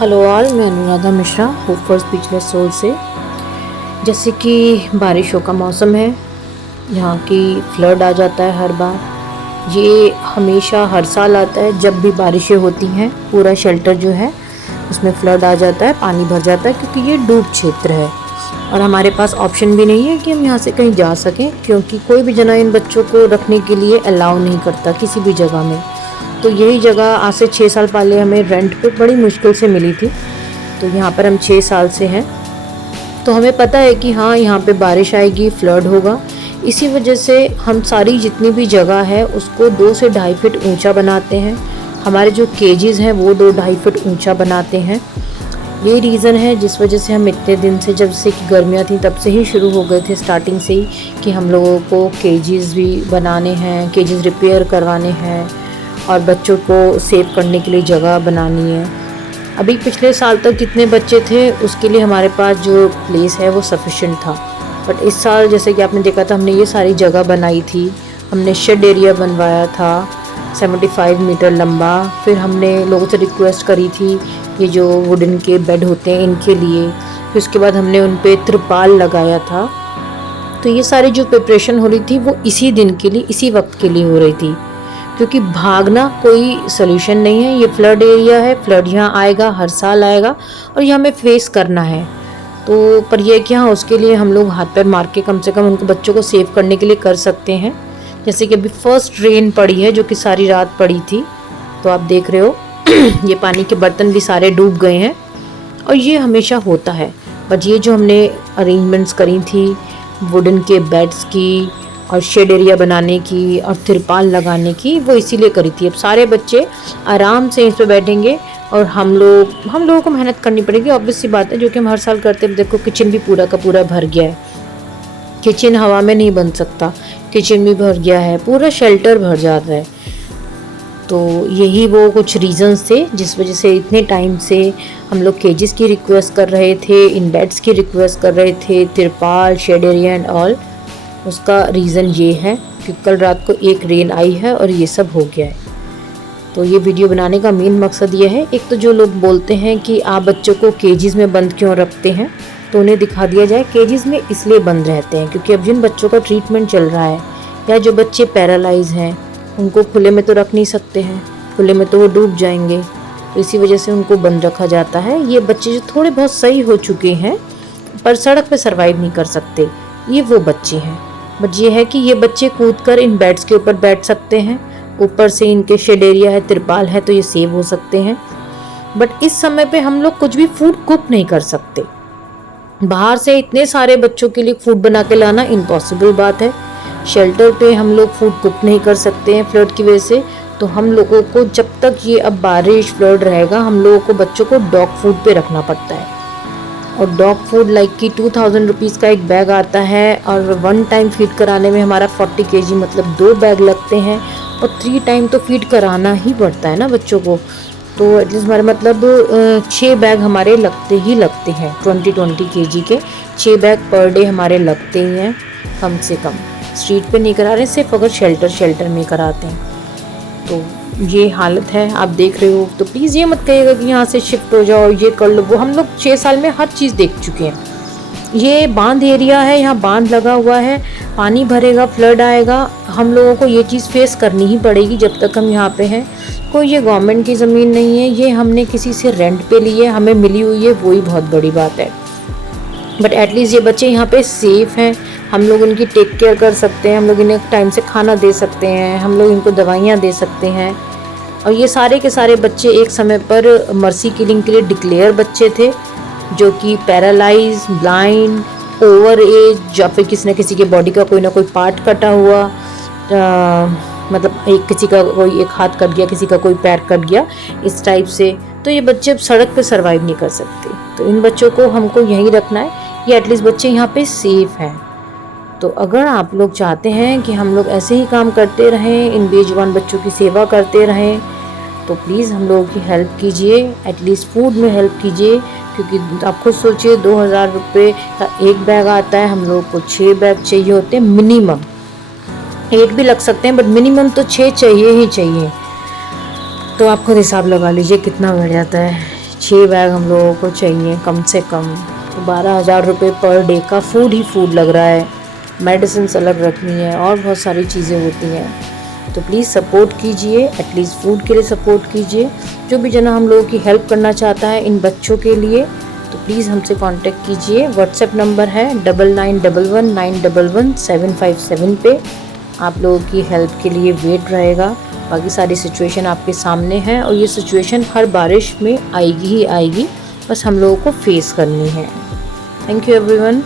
Hello all, मैं Anuradha Mishra, hope for speechless soul से। जैसे कि बारिशों का मौसम है, यहाँ की फ्लड आ जाता है हर बार। ये हमेशा हर साल आता है जब भी बारिशें होती हैं। पूरा शेल्टर जो है उसमें फ्लड आ जाता है, पानी भर जाता है, क्योंकि ये डूब क्षेत्र है और हमारे पास ऑप्शन भी नहीं है कि हम यहाँ से कहीं जा सकें, क्योंकि कोई भी जना इन बच्चों को रखने के लिए अलाउ नहीं करता किसी भी जगह में। तो यही जगह आज से 6 साल पहले हमें रेंट पे बड़ी मुश्किल से मिली थी। तो यहाँ पर हम 6 साल से हैं, तो हमें पता है कि हाँ, यहाँ पे बारिश आएगी, फ्लड होगा। इसी वजह से हम सारी जितनी भी जगह है उसको 2 से 2.5 फीट ऊंचा बनाते हैं। हमारे जो केजेस हैं वो 2-2.5 फीट ऊंचा बनाते हैं। ये रीज़न है जिस वजह से हम इतने दिन से, जब से कि गर्मियाँ थी तब से ही शुरू हो गए थे, स्टार्टिंग से ही, कि हम लोगों को केजेस भी बनाने हैं, केजेस रिपेयर करवाने हैं और बच्चों को सेव करने के लिए जगह बनानी है। अभी पिछले साल तक जितने बच्चे थे उसके लिए हमारे पास जो प्लेस है वो सफिशिएंट था, बट इस साल जैसे कि आपने देखा था, हमने ये सारी जगह बनाई थी। हमने शेड एरिया बनवाया था 75 मीटर लंबा। फिर हमने लोगों से रिक्वेस्ट करी थी ये जो वुडन के बेड होते हैं इनके लिए। फिर उसके बाद हमने उन पे त्रिपाल लगाया था। तो ये सारी जो प्रिपरेशन हो रही थी वो इसी दिन के लिए, इसी वक्त के लिए हो रही थी, क्योंकि भागना कोई सोल्यूशन नहीं है। ये फ्लड एरिया है, फ्लड यहाँ आएगा, हर साल आएगा और ये हमें फेस करना है। तो पर यह कि हाँ, उसके लिए हम लोग हाथ पैर मार के कम से कम उनको, बच्चों को सेव करने के लिए कर सकते हैं। जैसे कि अभी फर्स्ट रेन पड़ी है जो कि सारी रात पड़ी थी, तो आप देख रहे हो ये पानी के बर्तन भी सारे डूब गए हैं और ये हमेशा होता है। बट ये जो हमने अरेंजमेंट्स करी थी वुडन के बेड्स की और शेड एरिया बनाने की और तिरपाल लगाने की, वो इसीलिए करी थी। अब सारे बच्चे आराम से इस पे बैठेंगे और हम लोगों को मेहनत करनी पड़ेगी, ऑब्वियस सी बात है, जो कि हम हर साल करते हैं। देखो किचन भी पूरा का पूरा भर गया है, किचन हवा में नहीं बन सकता, किचन भी भर गया है, पूरा शेल्टर भर जाता है। तो यही वो कुछ रीजंस थे जिस वजह से इतने टाइम से हम लोग केजेस की रिक्वेस्ट कर रहे थे, इन बेड्स की रिक्वेस्ट कर रहे थे, तिरपाल, शेड एरिया एंड ऑल। उसका रीज़न ये है कि कल रात को एक रेन आई है और ये सब हो गया है। तो ये वीडियो बनाने का मेन मकसद ये है, एक तो जो लोग बोलते हैं कि आप बच्चों को केजेस में बंद क्यों रखते हैं, तो उन्हें दिखा दिया जाए केजेस में इसलिए बंद रहते हैं क्योंकि अब जिन बच्चों का ट्रीटमेंट चल रहा है या जो बच्चे पैरालाइज हैं उनको खुले में तो रख नहीं सकते हैं, खुले में तो वो डूब जाएंगे, तो इसी वजह से उनको बंद रखा जाता है। ये बच्चे जो थोड़े बहुत सही हो चुके हैं पर सड़क पे सर्वाइव नहीं कर सकते, ये वो बच्चे हैं। बट ये है कि ये बच्चे कूद कर इन बेड्स के ऊपर बैठ सकते हैं, ऊपर से इनके शेड एरिया है, तिरपाल है, तो ये सेव हो सकते हैं। बट इस समय पे हम लोग कुछ भी फूड कुक नहीं कर सकते। बाहर से इतने सारे बच्चों के लिए फूड बना के लाना इम्पॉसिबल बात है। शेल्टर पे हम लोग फूड कुक नहीं कर सकते हैं फ्लड की वजह से। तो हम लोगों को जब तक ये अब बारिश फ्लड रहेगा, हम लोगों को बच्चों को डॉग फूड पे रखना पड़ता है। और डॉग फूड लाइक कि 2000 रुपीज़ का एक बैग आता है और 1 टाइम फीड कराने में हमारा 40 kg, मतलब 2 बैग लगते हैं और 3 टाइम तो फीड कराना ही पड़ता है ना बच्चों को। तो एटलीस्ट हमारे मतलब 6 बैग हमारे लगते हैं, 20 kg के 6 बैग पर डे हमारे लगते ही हैं कम से कम। स्ट्रीट पे नहीं करा रहे, सिर्फ अगर शेल्टर में कराते हैं। तो ये हालत है, आप देख रहे हो। तो प्लीज़ ये मत कहिएगा कि यहाँ से शिफ्ट हो जाओ, ये कर लो, वो हम लोग 6 साल में हर चीज़ देख चुके हैं। ये बांध एरिया है, यहाँ बांध लगा हुआ है, पानी भरेगा, फ्लड आएगा, हम लोगों को ये चीज़ फेस करनी ही पड़ेगी जब तक हम यहाँ पे हैं। कोई ये गवर्नमेंट की ज़मीन नहीं है, ये हमने किसी से रेंट पे ली है, हमें मिली हुई है, वही बहुत बड़ी बात है। बट एटलीस्ट ये बच्चे यहाँ पे सेफ़ हैं, हम लोग उनकी टेक केयर कर सकते हैं, हम लोग इन्हें टाइम से खाना दे सकते हैं, हम लोग इनको दवाइयाँ दे सकते हैं। और ये सारे के सारे बच्चे एक समय पर मर्सी किलिंग के लिए डिक्लेयर बच्चे थे, जो कि पैरालाइज, ब्लाइंड, ओवर एज, या फिर किसी न किसी के बॉडी का कोई ना कोई पार्ट कटा हुआ, मतलब किसी का कोई एक हाथ कट गया, किसी का कोई पैर कट गया, इस टाइप से। तो ये बच्चे अब सड़क पे सर्वाइव नहीं कर सकते, तो इन बच्चों को हमको यहीं रखना है, ये एटलीस्ट बच्चे यहाँ पे सेफ हैं। तो अगर आप लोग चाहते हैं कि हम लोग ऐसे ही काम करते रहें, इन बेजुबान बच्चों की सेवा करते रहें, तो प्लीज़ हम लोगों की हेल्प कीजिए, एटलीस्ट फूड में हेल्प कीजिए। क्योंकि आप खुद सोचिए, 2000 रुपये का एक बैग आता है, हम लोग को 6 बैग चाहिए होते हैं मिनिमम, 8 भी लग सकते हैं बट मिनिमम तो 6 चाहिए ही चाहिए। तो आप खुद हिसाब लगा लीजिए कितना बढ़ जाता है। 6 बैग हम लोगों को चाहिए कम से कम। तो 12,000 रुपये पर डे का फूड ही फूड लग रहा है, मेडिसिन अलग रखनी है और बहुत सारी चीज़ें होती हैं। तो प्लीज़ सपोर्ट कीजिए, एटलीस्ट फूड के लिए सपोर्ट कीजिए। जो भी जना हम लोगों की हेल्प करना चाहता है इन बच्चों के लिए, तो प्लीज़ हमसे कांटेक्ट कीजिए। व्हाट्सएप नंबर है 9911911757 पे। आप लोगों की हेल्प के लिए वेट रहेगा। बाकी सारी सिचुएशन आपके सामने है और ये सिचुएशन हर बारिश में आएगी ही आएगी, बस हम लोगों को फेस करनी है। Thank you everyone.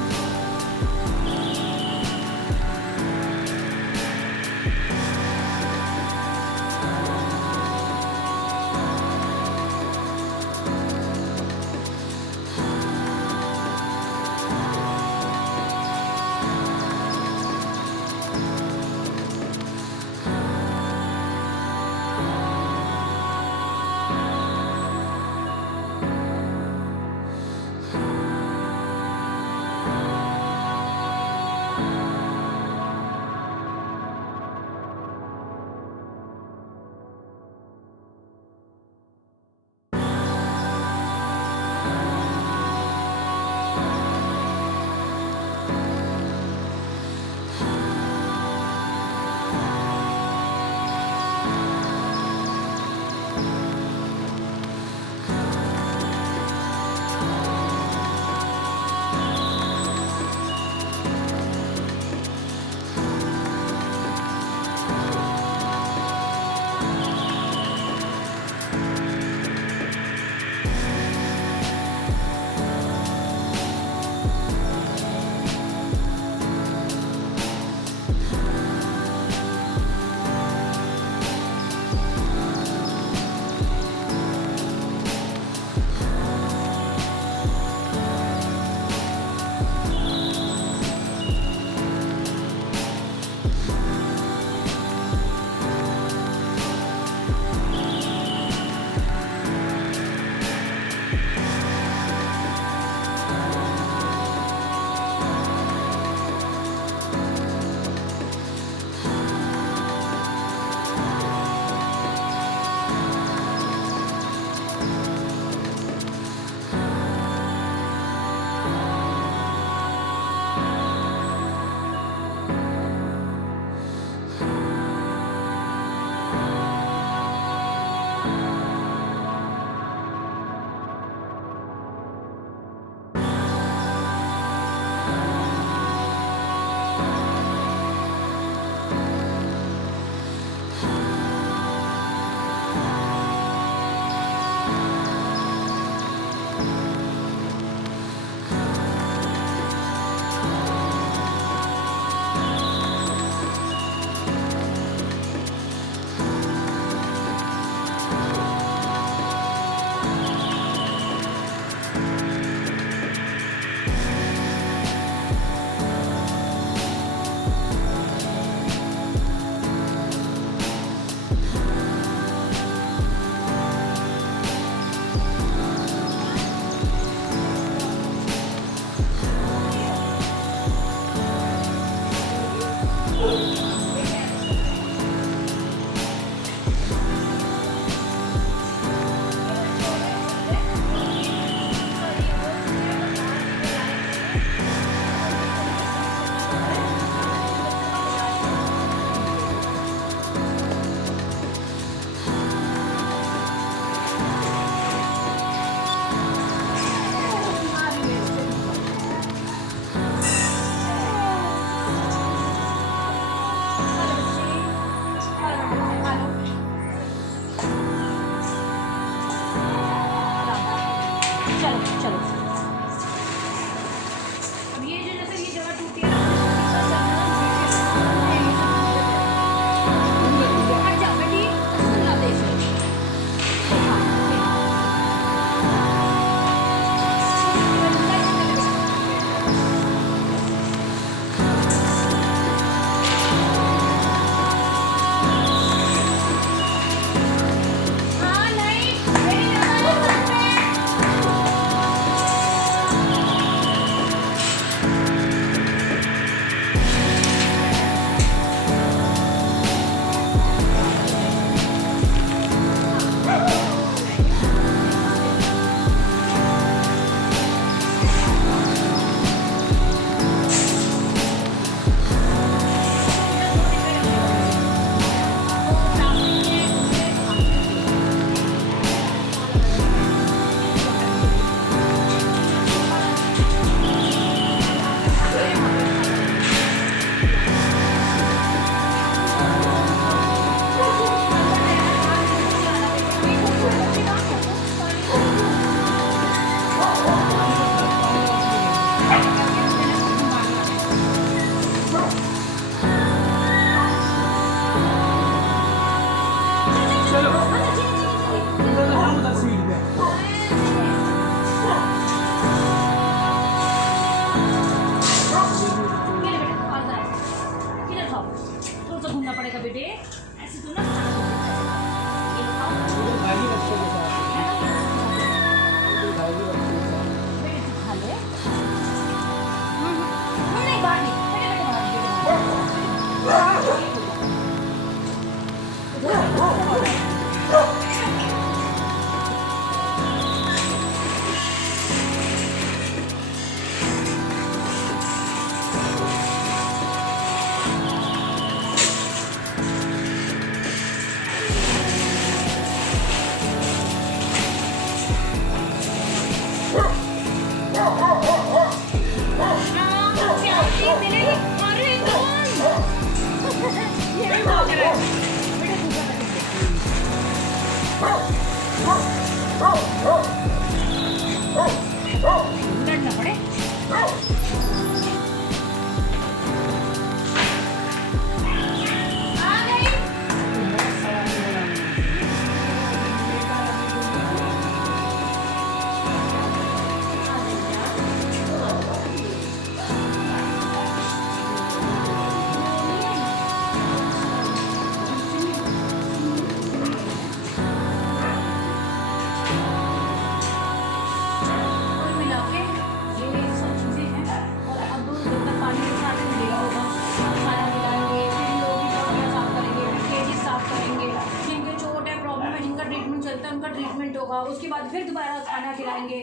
खाना खिलाएंगे।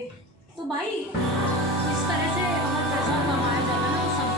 तो भाई इस तरह से अगर पैसा कमाया जाता ना तो